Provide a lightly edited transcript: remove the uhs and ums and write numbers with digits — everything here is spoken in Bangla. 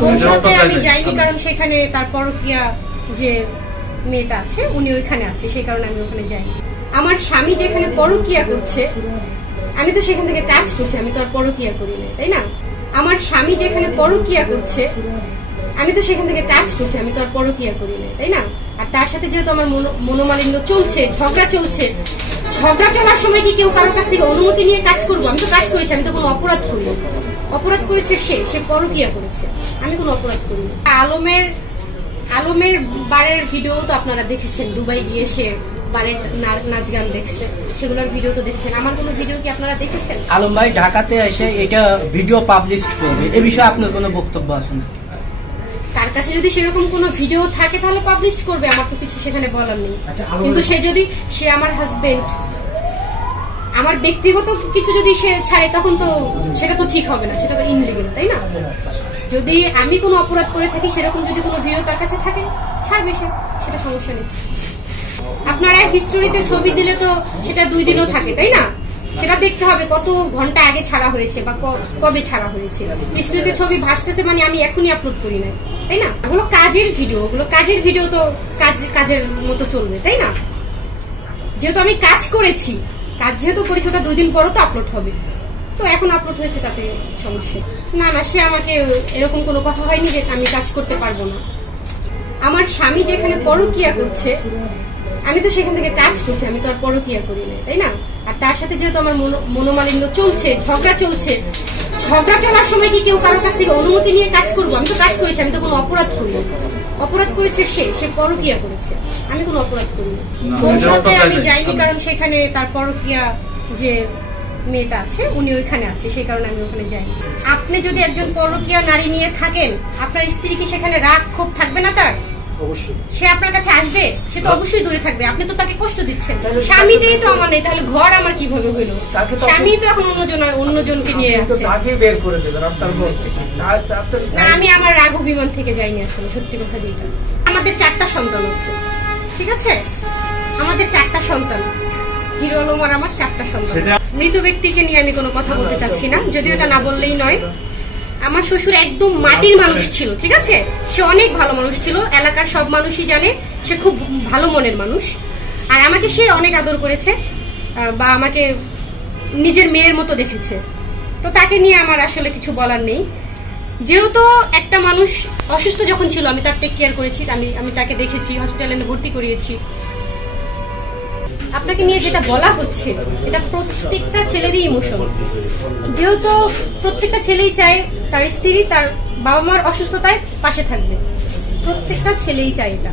বংশতে আমি যাইনি, কারণ সেখানে তার পরকীয়া যে মেয়েটা আছে উনি ওইখানে আছে, সেই কারণে আমি ওখানে যাইনি। আমার স্বামী যেখানে পরকীয়া করছে আমি তো সেখান থেকে কাজ করছি, আমি তো আর পরকীয়া করি না, তাই না? আমার স্বামী যেখানে পরকীয়া করছে আমি তো সেখান থেকে কাজ করছি, আমি তো আর পরকীয়া করি না, তাই না? আর তার সাথে যেহেতু আমার মনোমালিন্য চলছে, ঝগড়া চলছে, ঝগড়া চলার সময় কি কেউ কারোর কাছ থেকে অনুমতি নিয়ে কাজ করবো? আমি তো কাজ করেছি, আমি তো কোনো অপরাধ করিনি। অপরাধ করেছে সে পরকীয়া করেছে, আমি কোনো অপরাধ করিনি। আলমের বারের ভিডিও তো আপনারা দেখেছেন, দুবাই গিয়ে সে বারের নাচ গান দেখছে, সেগুলোর ভিডিও তো দেখেছেন। আমার কোনো ভিডিও কি আপনারা দেখেছেন? আলম ভাই ঢাকাতে এসে এটা ভিডিও পাবলিশ করবে, এ বিষয়ে আপনার কোনো বক্তব্য আছে না? তার কাছে যদি সেরকম কোনো ভিডিও থাকে তাহলে পাবলিশ করবে, আমার তো কিছু সেখানে বলার নেই। কিন্তু সে আমার হাজবেন্ড, আমার ব্যক্তিগত কিছু যদি সে ছাড়ে তখন তো সেটা তো ঠিক হবে না, সেটা তো ইনলিগাল, তাই না? যদি আমি কোনো অপরাধ করে থাকি, সেরকম যদি কোনো ভিডিও তার কাছে থাকে ছাড়বে সেটা সমস্যা নেই। আপনারা হিস্টোরিতে ছবি দিলে তো সেটা 2 দিনও থাকে, তাই না? সেটা দেখতে হবে কত ঘন্টা আগে ছাড়া হয়েছে বা কবে ছাড়া হয়েছে। হিস্টোরিতে ছবি ভাসতেছে মানে আমি এখনই আপলোড করি না, তাই না? ওগুলো কাজের ভিডিও তো কাজের মতো চলবে, তাই না? যেহেতু আমি কাজ করেছি, ওটা 2 দিন পরও তো আপলোড হবে, তো এখন আপলোড হয়েছে, তাতে সমস্যা না। সে আমাকে এরকম কোনো কথা হয়নি যে আমি কাজ করতে পারবো না। আমার স্বামী যেখানে পরকীয়া করছে আমি তো সেখান থেকে কাজ করছি, আমি তো আর পরকীয়া করি না, তাই না? আর তার সাথে যেহেতু আমার মনোমালিন্য চলছে, ঝগড়া চলছে, ঝগড়া চলার সময় কি কেউ কারোর কাছ থেকে অনুমতি নিয়ে কাজ করবো? আমি তো কাজ করেছি, আমি তো কোনো অপরাধ করিনি। অপরাধ করেছে সে পরকীয়া করেছে, আমি কোনো অপরাধ করিনি। বংশতে আমি যাইনি, কারণ সেখানে তার পরকীয়া যে মেয়েটা আছে উনি ওইখানে আছে, সেই কারণে আমি ওখানে যাইনি। আপনি যদি একজন পরকীয়া নারী নিয়ে থাকেন, আপনার স্ত্রী কি সেখানে রাগ ক্ষোভ থাকবে না? তার অবশ্যই সে আপনার কাছে আসবে, সে তো অবশ্যই দূরে থাকবে। আপনি তো তাকে কষ্ট দিচ্ছেন। স্বামীটাই তো আমার নেই, তাহলে ঘর আমার কিভাবে হইলো? স্বামী তো এখন অন্যজনকে নিয়ে আছে। না, আমি আমার রাগ অভিমান থেকে যাইনি, আসলে সত্যি কথা যেটা। আমাদের 4টা সন্তান আছে, ঠিক আছে? আমাদের 4টা সন্তান, হিরো আলম আর আমার 4টা সন্তান। মৃত ব্যক্তিকে নিয়ে আমি কোনো কথা বলতে চাচ্ছি না, যদিও এটা না বললেই নয়। আমার শ্বশুর একদম মাটির মানুষ ছিল, ঠিক আছে? সে অনেক ভালো মানুষ ছিল, এলাকার সব মানুষই জানে সে খুব ভালো মনের মানুষ। আর আমাকে সে অনেক আদর করেছে বা আমাকে নিজের মেয়ের মতো দেখেছে, তো তাকে নিয়ে আমার আসলে কিছু বলার নেই। যেহেতু একটা মানুষ অসুস্থ যখন ছিল আমি তার টেক কেয়ার করেছি, আমি তাকে দেখেছি, হসপিটালে ভর্তি করিয়েছি। আপনাকে নিয়ে যেটা বলা হচ্ছে এটা প্রত্যেকটা ছেলেরই ইমোশন। যেহেতু প্রত্যেকটা ছেলেই চায় তার স্ত্রী তার বাবা মার অসুস্থতায় পাশে থাকবে, প্রত্যেকটা ছেলেই চায় এটা।